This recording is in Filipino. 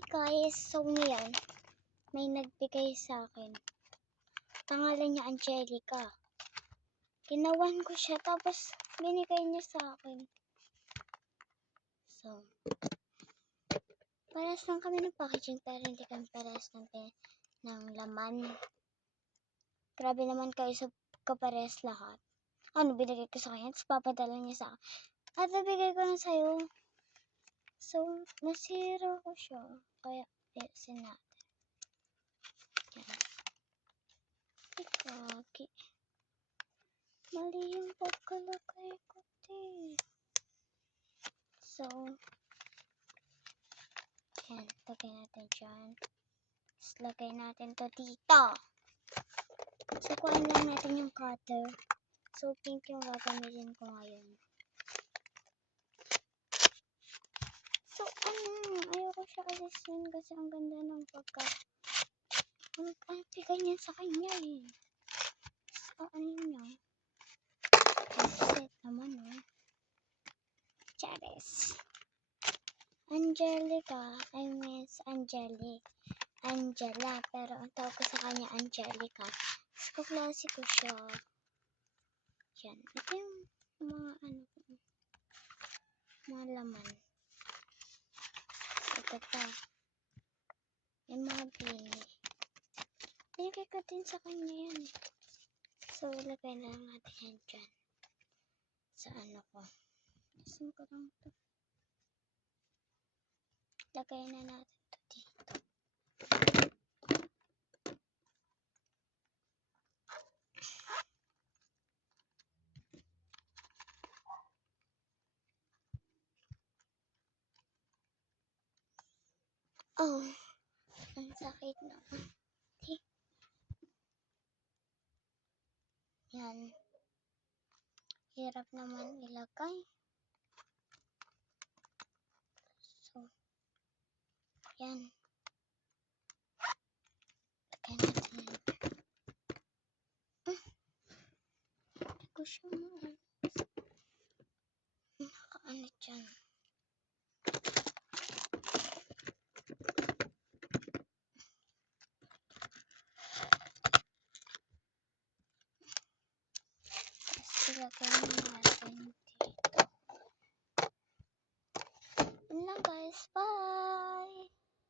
Hi guys, so ngayon, may nagbigay sa akin. Pangalan niya Angelica. Ginawan ko siya, tapos binigay niya sa akin. So, parehas lang kami ng packaging, pero hindi kami parehas ng laman. Grabe naman kayo sa kaparehas lahat. Ano, binigay ko sa kanya, tapos papadala niya sa akin. At nabigay ko na sa'yo. So, nasira ko siya. Kaya, ayusin natin. Yan. Ikaki. Mali yung pagkalagay ko, So, yan. Lagay natin dyan. Tapos, lagay natin to dito. So, kuhain lang natin yung cutter. So, pink yung gagamitin ko ngayon. So, ayoko siya alisin kasi ang ganda ng ang bigay niya sa kanya eh. So, ano niya? Set naman eh. Charis. Angelica, I miss Angela, pero ang tawag ko sa kanya Angelica. Mas kaklase ko siya. Yan. Ito yung mga laman. Ito pa. Yung mga bini. Binigay ko din sa kanya yan. So, ilagay na lang natin yan dyan. Sa ano ko. Isin ko lang ito. Lagay na natin ito dito. Oh, ang sakit na. Yan. Hirap naman ilagay. So, yan. Lagay natin. Hindi ko siya nakaano dyan. Ilagay natin dito. Yun lang guys. Bye!